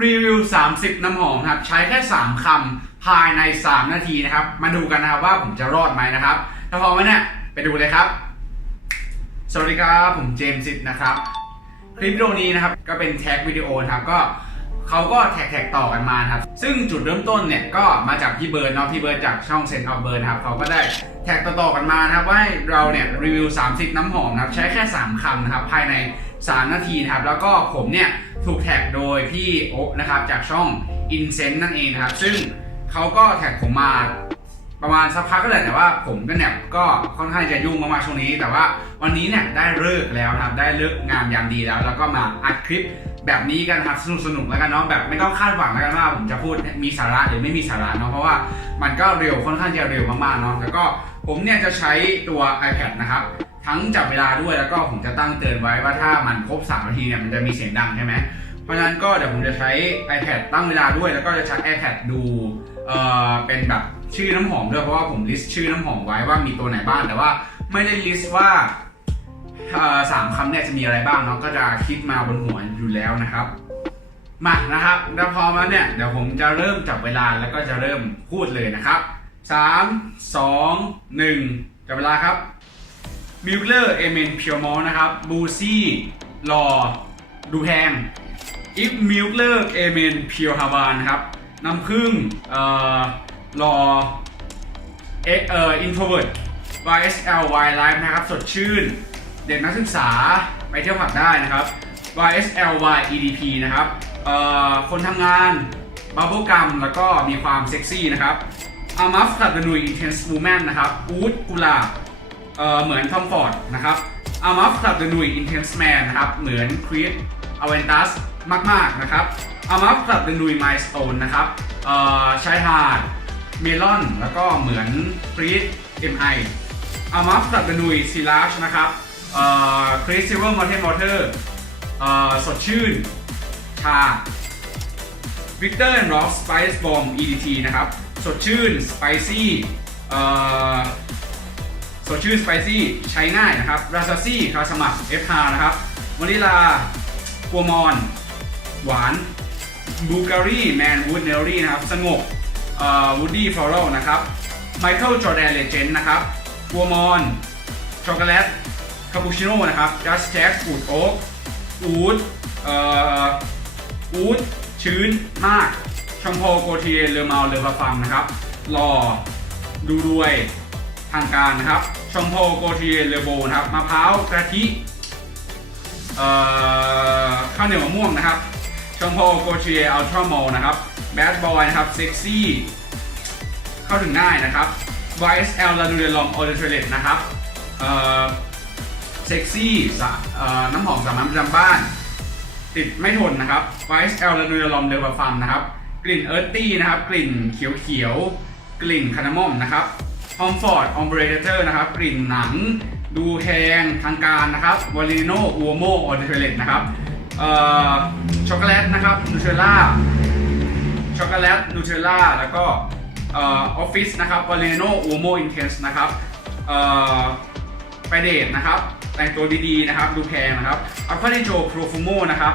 รีวิว 30 น้ำหอมครับ ใช้แค่ 3 คำภายใน 3 นาทีนะครับ มาดูกันนะครับว่าผมจะรอดไหมนะครับถ้าพร้อมไหมเนี่ยไปดูเลยครับ สวัสดีครับผมเจมส์ซิดนะครับ คลิปวิดีโอนี้นะครับ ก็เป็นแท็กวิดีโอครับก็เขาก็แท็กแท็กต่อกันมานครับ ซึ่งจุดเริ่มต้นเนี่ยก็มาจากพี่เบิร์ดเนาะพี่เบิร์ดจากช่องเซนต์ออฟเบิร์ดครับเขาก็ได้แท็กต่อๆกันมานะครับว่าให้เราเนี่ยรีวิว 30 น้ำหอมนะครับใช้แค่ 3คำนะครับภายใน 3 นาทีนะครับ แล้วก็ผมเนี่ยถูกแท็กโดยพี่โอ๊คนะครับ จากช่อง i n c e n t นั่นเองนะครับ ซึ่งเขาก็แท็กผมมาประมาณสักพักก็เลยแต่ว่าผมก็เนี่ยก็ค่อนข้างจะยุ่งมากๆช่วงนี้ แต่ว่าวันนี้เนี่ยได้เลิกแล้วนะครับได้เลิกงามยามดีแล้ว แล้วก็มาอัดคลิปแบบนี้กันครับสนุกสนุกแล้วกันเนาะแบบไม่ต้องคาดหวังแล้วกันว่าผมจะพูดมีสาระหรือไม่มีสาระเนาะเพราะว่ามันก็เร็วค่อนข้างจะเร็วมากๆเนาะแล้วก็ผมเนี่ยจะใช้ตัว iPad นะครับ ทั้งจับเวลาด้วยแล้วก็ผมจะตั้งเตือนไว้ว่าถ้ามันครบ3นาทีเนี่ยมันจะมีเสียงดังใช่ไหมเพราะฉะนั้นก็เดี๋ยวผมจะใช้ iPad ตั้งเวลาด้วย แล้วก็จะใช้ iPad ดูเอ่อเป็นแบบชื่อน้ำหอมด้วยเพราะว่าผมลิสต์ชื่อน้ำหอมไว้ว่ามีตัวไหนบ้างแต่ว่าไม่ได้ลิสต์ว่าเออสามคำเนี่ยจะมีอะไรบ้างเนาะก็จะคิดมาบนหัวอยู่แล้วนะครับมานะครับแล้วพร้อมแล้วเนี่ยเดี๋ยวผมจะเริ่มจับเวลาแล้วก็จะเริ่มพูดเลยนะครับสามสองหนึ่งจับเวลาครับ มิลเลอร์เอเมนเพียวมอนะครับบูซี่รอดูแพงอิฟมิลเลอร์เอเมนเพียวฮาวานครับน้ำผึ้งเอ่อรอเอเอ่ออินโทรเวิร์ด YSL Y Life นะครับสดชื่น เด็กนักศึกษาไปเที่ยวผับได้นะครับ YSL Y EDP นะครับเอ่อคนทำงานบับเบิลกัมแล้วก็มีความเซ็กซี่นะครับอามัฟขับดนุย Intense Woman นนะครับอูดกุลาบ เอ่อเหมือนทอมฟอร์ดนะครับอาร์มัฟคลับเดนุยอินเทนส์แมนนะครับ เหมือนครีดอเวนตัสมาก ๆ นะครับอาร์มัฟคลับเดนุยไมสโตนนะครับเอ่อชายหาดเมลอน แล้วก็เหมือนครีดเอ็มไออามัฟคลับเดนุยซิลาชนะครับเอ่อครีดซิลเวอร์มอเทนมอเตอร์เอ่อสดชื่น ชาวิกเตอร์แอนด์ร็อกสไปซ์บอม EDT นะครับ สดชื่น สไปซี่เอ่อ ดชื่นสไปซี่ใช้ง่ายนะครับราซาซี่คาสมัคเอฟฮานะครับวานิลากัวมอน หวานบูการีแมนวูดเนลลี่นะครับ สงบวูดดี้ฟลอรัลนะครับไมเคิลจอร์แดนเลเจนด์นะครับกัวมอน ช็อกโกแลต คาปูชิโน่นะครับจัสแจ็คฟูดโอ๊กอูดอูดชื้นมากชองโพโกเทียเลอมาเลอฟาฟังนะครับรอดูรวย ทางการนะครับ ชมโพโกเทียเลโบนะครับ มะพร้าวกะทิเอ่อข้าวเหนียวมะม่วงนะครับ ชมโพโกเทียอัลตร้ามอลนะครับ แบดบอยนะครับ เซ็กซี่ เข้าถึงง่ายนะครับ YSL ลลาดูเรลอมออเดอร์เทเลตนะครับเอ่อเซ็กซี่น้ำหอมสามัญประจำบ้าน ติดไม่ทนนะครับ YSL ลลาดูเรลอมเดอร์บาฟัมนะครับ กลิ่นเอิร์ตี้นะครับ กลิ่นเขียวเขียวๆกลิ่นคานาโมอมนะครับ ฮอมฟอร์ดออมเบรเตอร์นะครับ กลิ่นหนัง ดูแพงทางการนะครับวาลิโนอูโมออเดเทเลตนะครับช็อกโกแลตนะครับนูเทลล่าช็อกโกแลตนูเทลล่าแล้วก็ออฟฟิศนะครับวาลิโนอูโมอินเทนส์นะครับไปเดทนะครับ แต่งตัวดีๆนะครับ ดูแพงนะครับอัลฟาดิโจโปรฟูโมนะครับ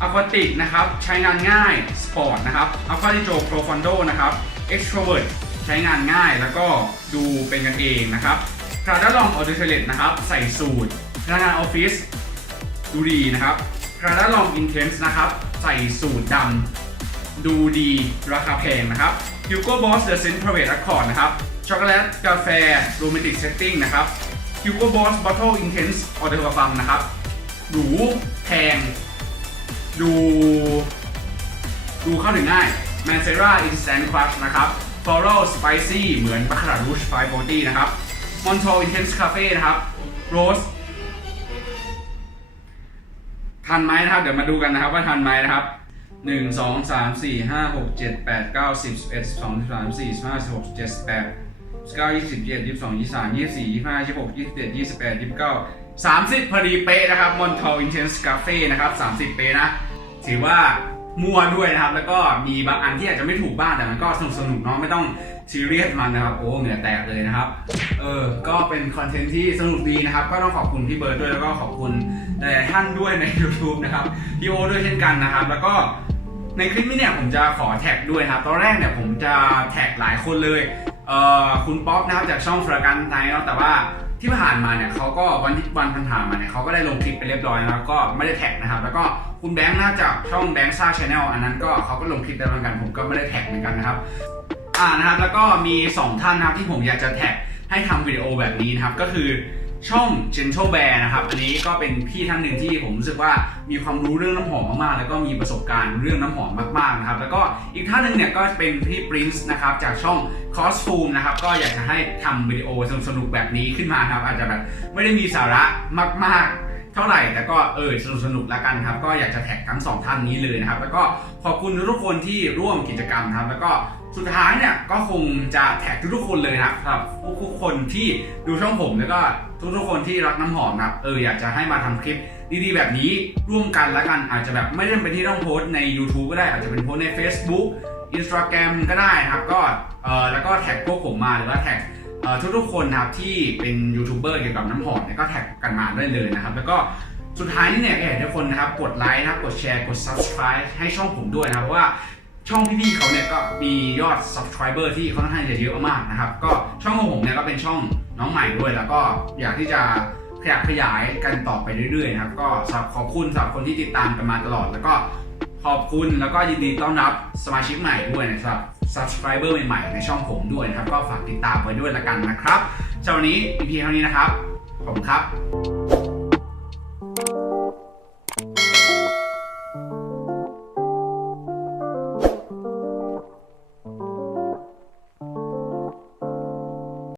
อควาติกนะครับ ใช้งานง่าย สปอร์ตนะครับอัลฟาดิโจโปรฟอนโดนะครับเอ็กซ์โทรเวิร์ด ใช้งานง่ายแล้วก็ดูเป็นกันเองนะครับคราดาลองออเดอร์เทเลตนะครับ ใส่สูตรพนักงานออฟฟิศดูดีนะครับคราดาลองอินเทนส์นะครับ ใส่สูตรดำดูดีราคาแพงนะครับ Hugo Boss The Scent Private Accord นะครับช็อกโกแลตกาแฟ Romantic Setting นะครับ Hugo Boss Bottle Intense Order f a m นะครับหรูแพง ดู ดูเข้าถึงง่าย Mancera Instant Crush นะครับ Floral Spicy เหมือนบัคคารารูช540 นะครับ Monto Intense Cafe นะครับ Rose ทันไหมนะครับ เดี๋ยวมาดูกันนะครับว่าทันไหมนะครับหนึ่งสองสามสี่ห้าหกเจ็ดแปดเก้าสิบเอ็ดสองสามสี่ห้าหกเจ็ดแปดเก้ายี่สิบยี่สิบยี่สิบสองยี่สิบสามยี่สิบสี่ยี่สิบห้ายี่สิบหกยี่สิบเจ็ดยี่สิบแปดยี่สิบเก้าสามสิบพอดีเป๊ะนะครับมอนทอลอินเทนส์คาเฟ่นะครับสามสิบเป๊ะนะ ถือว่า มั่วด้วยนะครับ แล้วก็มีบางอันที่อาจจะไม่ถูกบ้างแต่มันก็สนุกสนุกเนาะไม่ต้องซีเรียสมันนะครับโอ้เหงื่อแตกเลยนะครับเออก็เป็นคอนเทนต์ที่สนุกดีนะครับ ก็ต้องขอบคุณพี่เบิร์ดด้วยแล้วก็ขอบคุณหลายๆท่านด้วยใน YouTube นะครับพี่โอด้วยเช่นกันนะครับ แล้วก็ในคลิปนี้เนี่ยผมจะขอแท็กด้วยนะครับตอนแรกเนี่ยผมจะแท็กหลายคนเลยเอ่อคุณป๊อปนะครับจากช่องฟรากันไทยเนาะแต่ว่า ที่ผ่านมาเนี่ยเขาก็วันที่วันผ่านๆมาเนี่ยเขาก็ได้ลงคลิปไปเรียบร้อยแล้วก็ไม่ได้แท็กนะครับ แล้วก็คุณแบงค์น่าจะช่องแบงค์ซ่าชาแนลอันนั้นก็เขาก็ลงคลิปไปเหมือนกันผมก็ไม่ได้แท็กเหมือนกันนะครับอ่านะครับแล้วก็มี 2 ท่านนะครับที่ผมอยากจะแท็กให้ทำวิดีโอแบบนี้นะครับก็คือ ช่อง Gentle Bear นะครับ อันนี้ก็เป็นพี่ท่านหนึ่งที่ผมรู้สึกว่ามีความรู้เรื่องน้ำหอมมากๆ แล้วก็มีประสบการณ์เรื่องน้ำหอมมากๆนะครับ แล้วก็อีกท่านหนึ่งเนี่ยก็เป็นพี่ Prince นะครับจากช่อง Cross f o o m นะครับ ก็อยากจะให้ทำวิดีโอสนุกๆแบบนี้ขึ้นมาครับ อาจจะแบบไม่ได้มีสาระมาก ๆเท่าไหร่แต่ก็เออสนุกสนุกๆแล้วกันครับ ก็อยากจะแท็กทั้งสองท่านนี้เลยนะครับ แล้วก็ขอบคุณทุกคนที่ร่วมกิจกรรมครับ แล้วก็ สุดท้ายเนี่ยก็คงจะแท็กทุกๆคนเลยนะครับสำหรับทุกๆคนที่ดูช่องผมแล้วก็ทุกๆคนที่รักน้ำหอมนะครับเอออยากจะให้มาทำคลิปดีๆแบบนี้ร่วมกันแล้วกันอาจจะแบบไม่ได้เป็นที่ต้องโพสต์ใน YouTube ก็ได้อาจจะเป็นโพสต์ใน Facebook Instagram ก็ได้นะครับก็เออแล้วก็แท็กพวกผมมาหรือว่าแท็กเอ่อทุกๆคนนะครับที่เป็นยูทูบเบอร์เกี่ยวกับน้ำหอมเนี่ยก็แท็กกันมาได้เลยนะครับ แล้วก็สุดท้ายนี่เนี่ยอยากให้ทุกคนนะครับกดไลค์นะครับกดแชร์กด subscribe ให้ช่องผมด้วยนะครับเพราะว่า ช่องพี่ๆเขาเนี่ยก็มียอด subscriber ที่ค่อนข้างจะเยอะมากนะครับ ก็ช่องของผมเนี่ยก็เป็นช่องน้องใหม่ด้วย แล้วก็อยากที่จะขยับขยายกันต่อไปเรื่อยๆนะครับ ก็สำหรับขอบคุณสำหรับคนที่ติดตามกันมาตลอด แล้วก็ขอบคุณแล้วก็ยินดีต้อนรับสมาชิกใหม่ด้วยนะครับ subscriber ใหม่ๆในช่องผมด้วยนะครับ ก็ฝากติดตามไว้ด้วยละกันนะครับสำหรับวันนี้ EP เท่านี้นะครับ ขอบคุณครับ